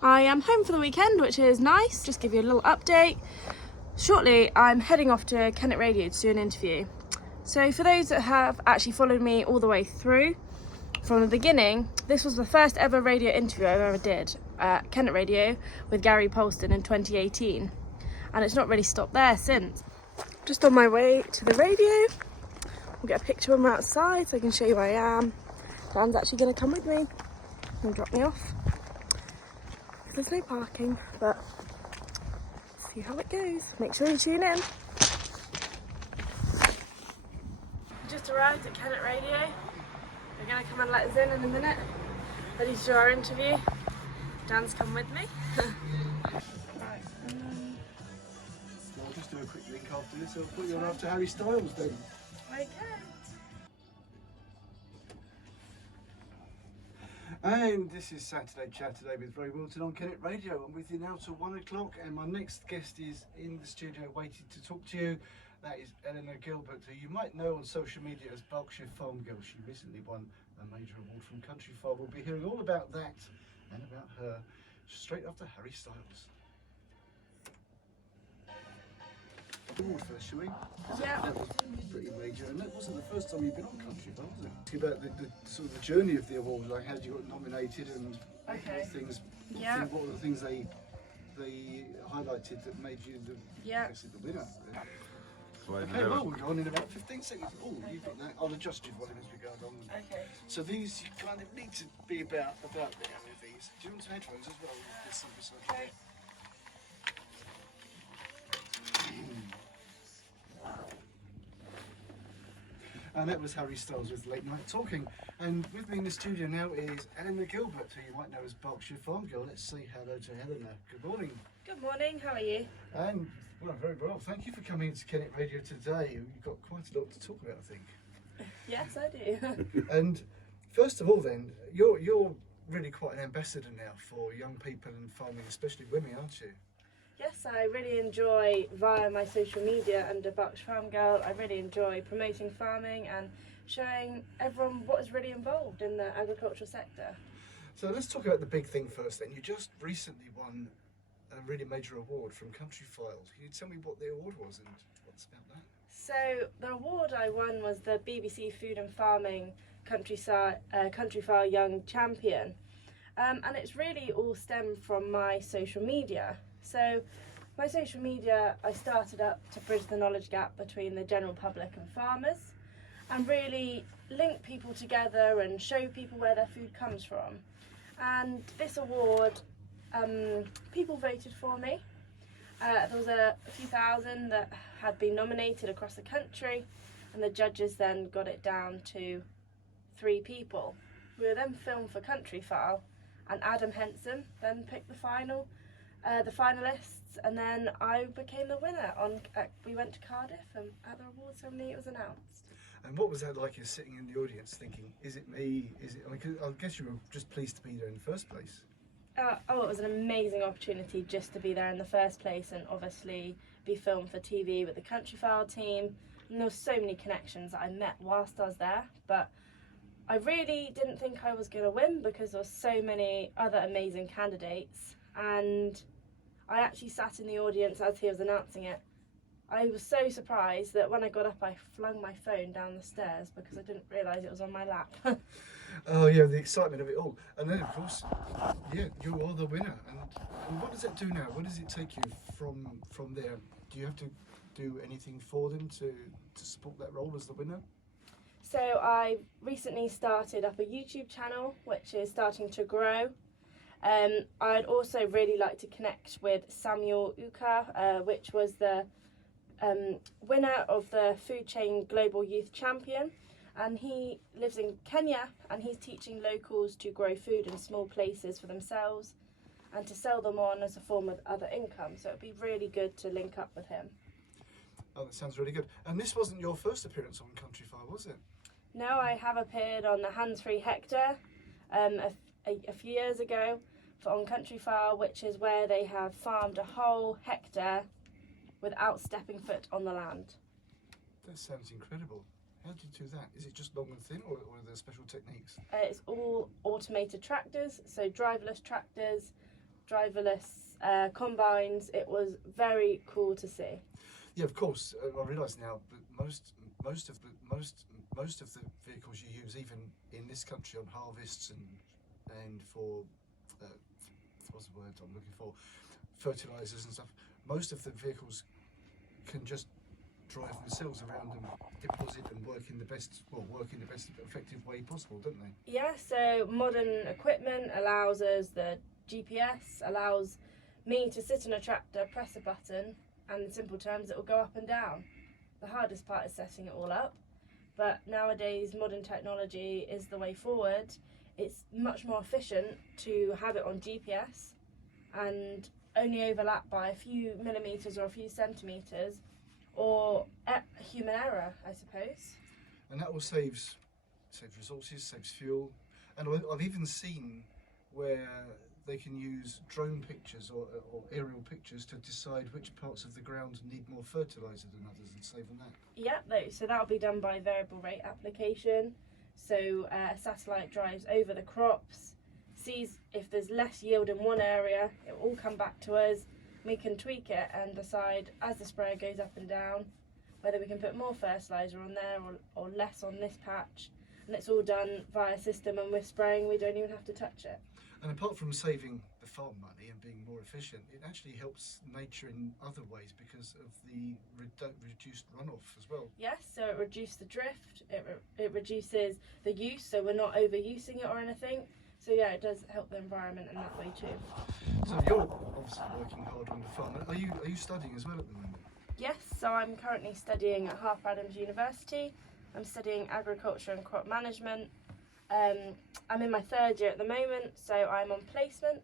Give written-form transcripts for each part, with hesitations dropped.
I am home for the weekend, which is nice. Just give you a little update. Shortly, I'm heading off to Kennet Radio to do an interview. So for those that have actually followed me all the way through, from the beginning, this was the first ever radio interview I ever did at Kennet Radio with Gary Polston in 2018. And it's not really stopped there since. Just on my way to the radio. We'll get a picture when we're outside so I can show you where I am. Dan's actually going to come with me and drop me off. There's no parking, but see how it goes. Make sure you tune in. Just arrived at Kennet Radio. They're going to come and let us in a minute. Ready to do our interview. Dan's come with me. Right. I'll just do a quick link after this. I'll put you on after Harry Styles then. Okay. And this is Saturday Chat today with Ray Wilton on Kennet Radio. I'm with you now till 1 o'clock, and my next guest is in the studio waiting to talk to you. That is Eleanor Gilbert, who you might know on social media as Berkshire Farm Girl. She recently won a major award from Country Farm. We'll be hearing all about that and about her straight after Harry Styles. Award first, shall we? Yeah. That was pretty major, and that wasn't the first time you've been on Country Farm, was it? Ask you about the sort of the journey of the award, like how you got nominated and Okay. things. Yeah. What were the things they highlighted that made you actually the winner? Okay, well, we'll go on in about 15 seconds. Oh, you've got that. I'll adjust your volume as we go along. Okay. So these, you kind of need to be about there with these. Do you want some headphones as well? There's some beside you. Okay. And that was Harry Styles with Late Night Talking. And with me in the studio now is Eleanor Gilbert, who you might know as Berkshire Farm Girl. Let's say hello to Eleanor. Good morning. Good morning. How are you? And, well, very well. Thank you for coming to Kennet Radio today. You've got quite a lot to talk about, I think. Yes, I do. And first of all then, you're really quite an ambassador now for young people and farming, especially women, aren't you? Yes, I really enjoy, via my social media under Berkshire Farm Girl, I really enjoy promoting farming and showing everyone what is really involved in the agricultural sector. So let's talk about the big thing first then. You just recently won a really major award from Country File. Can you tell me what the award was and what's about that? So the award I won was the BBC Food and Farming Country File Young Champion. And it's really all stemmed from my social media. So my social media, I started up to bridge the knowledge gap between the general public and farmers and really link people together and show people where their food comes from. And this award, people voted for me. There was a few thousand that had been nominated across the country, and the judges then got it down to 3 people. We were then filmed for Country File, and Adam Henson then picked the finalists, and then I became the winner. We went to Cardiff, and at the award ceremony it was announced. And what was that like, as sitting in the audience thinking, is it me? Is it? I mean, 'cause I guess you were just pleased to be there in the first place. It was an amazing opportunity just to be there in the first place, and obviously be filmed for TV with the Country File team. And there were so many connections that I met whilst I was there, but I really didn't think I was going to win because there were so many other amazing candidates, and I actually sat in the audience as he was announcing it. I was so surprised that when I got up I flung my phone down the stairs because I didn't realise it was on my lap. Oh yeah, the excitement of it all. And then of course, yeah, you are the winner. And what does that do now? What does it take you from there? Do you have to do anything for them to support that role as the winner? So I recently started up a YouTube channel which is starting to grow. I'd also really like to connect with Samuel Uka, which was the winner of the Food Chain Global Youth Champion, and he lives in Kenya, and he's teaching locals to grow food in small places for themselves and to sell them on as a form of other income. So it'd be really good to link up with him. Oh, that sounds really good. And this wasn't your first appearance on Country File, was it? No, I have appeared on the Hands-Free Hectare a few years ago on Country File, which is where they have farmed a whole hectare without stepping foot on the land. That sounds incredible. How do you do that? Is it just long and thin, or are there special techniques? It's all automated tractors, so driverless tractors, driverless combines. It was very cool to see. Yeah, of course. I realise now that most of the vehicles you use, even in this country, on harvests and for what's the word I'm looking for, fertilisers and stuff. Most of the vehicles can just drive themselves around and deposit and work in the best effective way possible, don't they? Yeah, so modern equipment allows us, the GPS allows me to sit in a tractor, press a button, and in simple terms it will go up and down. The hardest part is setting it all up, but nowadays modern technology is the way forward. It's much more efficient to have it on GPS and only overlap by a few millimetres or a few centimetres, or human error, I suppose. And that all saves resources, saves fuel, and I've even seen where they can use drone pictures or aerial pictures to decide which parts of the ground need more fertiliser than others and save on that. Yeah, so that'll be done by variable rate application. So a satellite drives over the crops, sees if there's less yield in one area, it will all come back to us. We can tweak it and decide as the sprayer goes up and down whether we can put more fertiliser on there or less on this patch. And it's all done via system, and with spraying we don't even have to touch it. And apart from saving the farm money and being more efficient, it actually helps nature in other ways because of the reduced runoff as well. Yes, so it reduces the drift, it reduces the use, so we're not overusing it or anything. So yeah, it does help the environment in that way too. So you're obviously working hard on the farm. Are you studying as well at the moment? Yes, so I'm currently studying at Harper Adams University. I'm studying agriculture and crop management. I'm in my third year at the moment, so I'm on placement,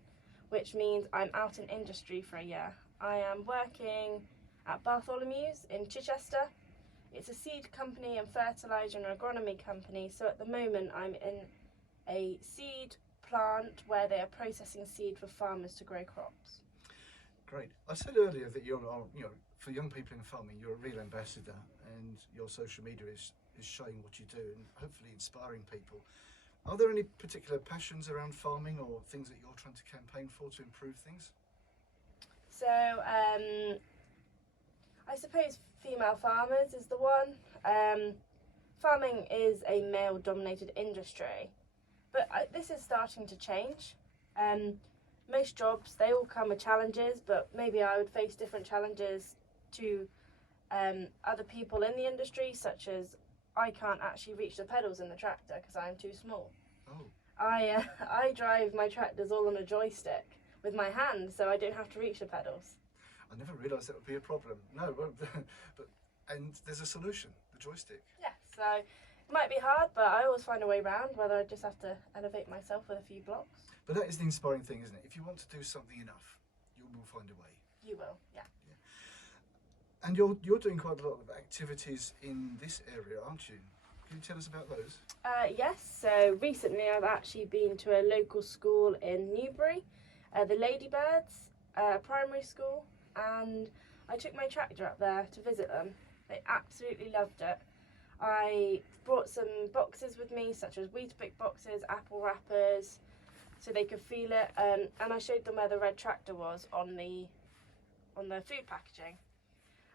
which means I'm out in industry for a year. I am working at Bartholomew's in Chichester. It's a seed company and fertiliser and agronomy company, so at the moment I'm in a seed plant where they are processing seed for farmers to grow crops. Great. I said earlier that you're, for young people in farming, you're a real ambassador, and your social media is showing what you do and hopefully inspiring people. Are there any particular passions around farming or things that you're trying to campaign for to improve things? So I suppose female farmers is the one. Farming is a male-dominated industry, but this is starting to change. Most jobs, they all come with challenges, but maybe I would face different challenges to other people in the industry, such as I can't actually reach the pedals in the tractor because I'm too small. Oh. I drive my tractors all on a joystick with my hand, so I don't have to reach the pedals. I never realised that would be a problem. No, and there's a solution, the joystick. Yeah, so it might be hard, but I always find a way around, whether I just have to elevate myself with a few blocks. But that is the inspiring thing, isn't it? If you want to do something enough, you will find a way. You will, yeah. And you're doing quite a lot of activities in this area, aren't you? Can you tell us about those? Yes, so recently I've actually been to a local school in Newbury, the Ladybirds primary school, and I took my tractor up there to visit them. They absolutely loved it. I brought some boxes with me, such as Weetabix boxes, apple wrappers, so they could feel it, and I showed them where the red tractor was on the food packaging.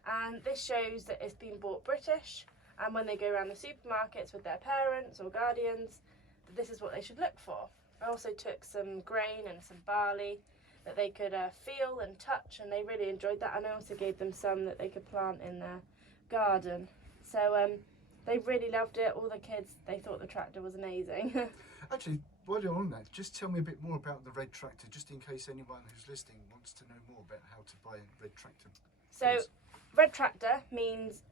And this shows that it's been bought British, and when they go around the supermarkets with their parents or guardians, that this is what they should look for. I also took some grain and some barley that they could feel and touch, and they really enjoyed that, and I also gave them some that they could plant in their garden. So they really loved it. All the kids, they thought the tractor was amazing. Actually, while you're on that, just tell me a bit more about the red tractor, just in case anyone who's listening wants to know more about how to buy a red tractor. So, red tractor means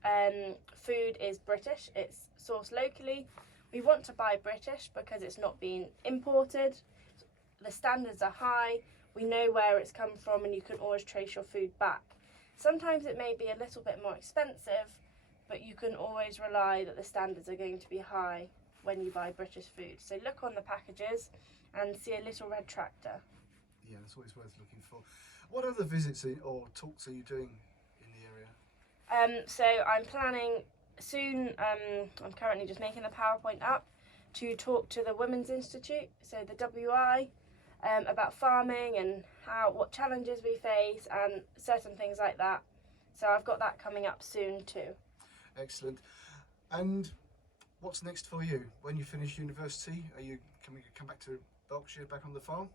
food is British, it's sourced locally. We want to buy British because it's not being imported. The standards are high, we know where it's come from, and you can always trace your food back. Sometimes it may be a little bit more expensive, but you can always rely that the standards are going to be high when you buy British food. So look on the packages and see a little red tractor. Yeah, that's always worth looking for. What other visits or talks are you doing in the area? So I'm planning soon, I'm currently just making the PowerPoint up, to talk to the Women's Institute, so the WI, about farming and what challenges we face and certain things like that. So I've got that coming up soon too. Excellent. And what's next for you? When you finish university, are you come back to Berkshire, back on the farm?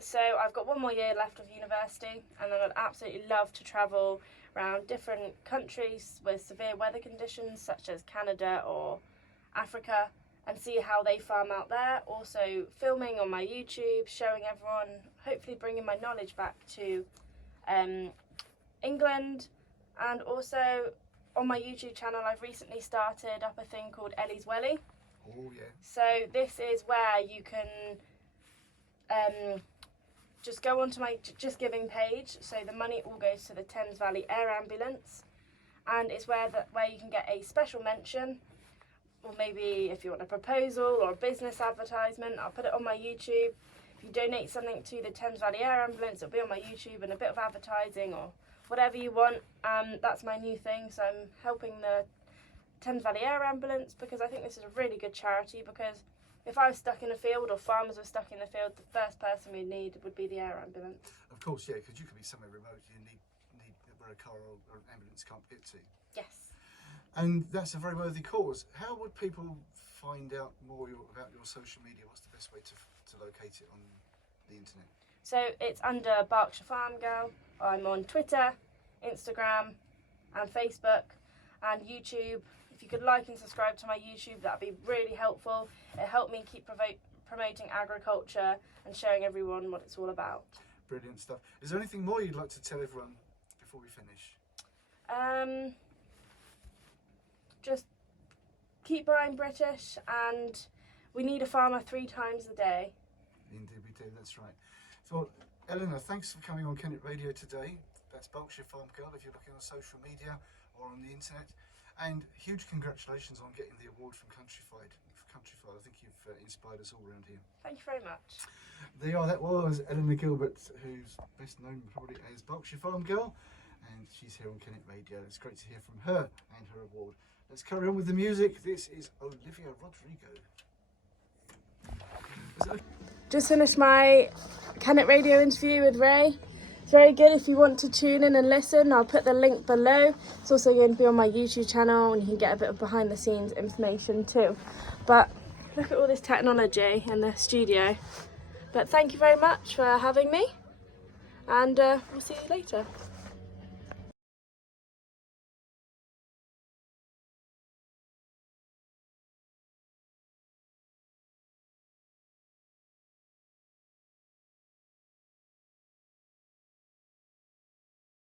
So I've got 1 more year left of university, and then I'd absolutely love to travel around different countries with severe weather conditions such as Canada or Africa and see how they farm out there. Also filming on my YouTube, showing everyone, hopefully bringing my knowledge back to England. And also on my YouTube channel I've recently started up a thing called Ellie's Welly. Oh yeah. So this is where you can just go onto my Just Giving page, so the money all goes to the Thames Valley Air Ambulance, and it's where you can get a special mention, or maybe if you want a proposal or a business advertisement, I'll put it on my YouTube. If you donate something to the Thames Valley Air Ambulance, it'll be on my YouTube, and a bit of advertising or whatever you want. That's my new thing, so I'm helping the Thames Valley Air Ambulance because I think this is a really good charity, because if I was stuck in a field or farmers were stuck in the field, the first person we'd need would be the air ambulance. Of course, yeah, because you could be somewhere remote, you need where a car or an ambulance can't get to. Yes. And that's a very worthy cause. How would people find out more about your social media? What's the best way to locate it on the internet? So it's under Berkshire Farm Girl. I'm on Twitter, Instagram and Facebook and YouTube. If you could like and subscribe to my YouTube, that'd be really helpful. It helped me keep promoting agriculture and showing everyone what it's all about. Brilliant stuff. Is there anything more you'd like to tell everyone before we finish? Just keep buying British, and we need a farmer 3 times a day. Indeed we do, that's right. So Eleanor, thanks for coming on Kennet Radio today. That's Berkshire Farm Girl if you're looking on social media or on the internet. And huge congratulations on getting the award from Countryfied. I think you've inspired us all around here. Thank you very much. That was Eleanor Gilbert, who's best known probably as Berkshire Farm Girl, and she's here on Kennet Radio. It's great to hear from her and her award. Let's carry on with the music. This is Olivia Rodrigo. Just finished my Kennet Radio interview with Ray. It's very good if you want to tune in and listen. I'll put the link below. It's also going to be on my YouTube channel, and you can get a bit of behind the scenes information too. But look at all this technology in the studio. But thank you very much for having me, and we'll see you later.